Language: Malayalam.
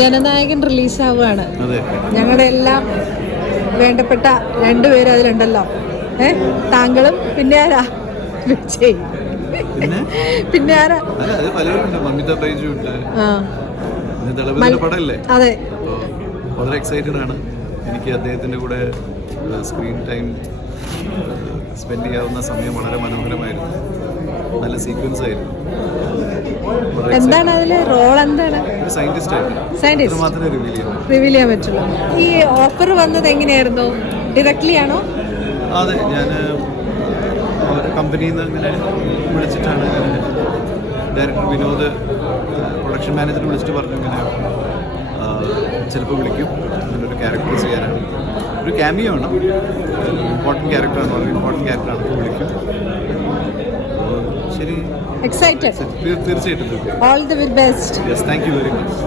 ജനനായകൻ റിലീസാവുകയാണ്. ഞങ്ങളുടെ എല്ലാം വേണ്ടപ്പെട്ട രണ്ടുപേരും അതിലുണ്ടല്ലോ. താങ്കളും പിന്നെ ആരാ? വിജയ്. പിന്നെ ആരാ? അതെ, വളരെ എക്സൈറ്റഡ് ആണ്. എനിക്ക് അദ്ദേഹത്തിൻ്റെ കൂടെ സ്ക്രീൻ ടൈം സ്പെൻഡ് ചെയ്യാവുന്ന സമയം വളരെ മനോഹരമായിരുന്നു. നല്ല സീക്വൻസ് ആയിരുന്നു. എന്താണ് അതിലെ റോൾ? എന്താണ്? സയന്റിസ്റ്റ് മാത്രമേ റിവീൽ ചെയ്യാൻ പറ്റുള്ളൂ. ഈ ഓഫർ വന്നത് എങ്ങനെയായിരുന്നു? ഡയറക്ട്ലി ആണോ? അതെ, ഞാൻ കമ്പനിയിൽ നിന്ന് ഇങ്ങനെ വിളിച്ചിട്ടാണ്. ഡയറക്ടർ വിനോദ് പ്രൊഡക്ഷൻ മാനേജർ വിളിച്ചിട്ട് പറഞ്ഞു ഇങ്ങനെ ചിലപ്പോൾ വിളിക്കും, അങ്ങനൊരു ക്യാരക്ടർ ചെയ്യാനാണ്. ഒരു ക്യാമിയോ ആണ്, ഇമ്പോർട്ടൻറ്റ് ക്യാരക്ടറാണ്, വളരെ ഇമ്പോർട്ടൻറ്റ് ക്യാരക്ടറാണ്. വിളിക്കും. ശരി, എക്സൈറ്റഡ്. തീർച്ചയായിട്ടും. All the best. Yes, thank you very much.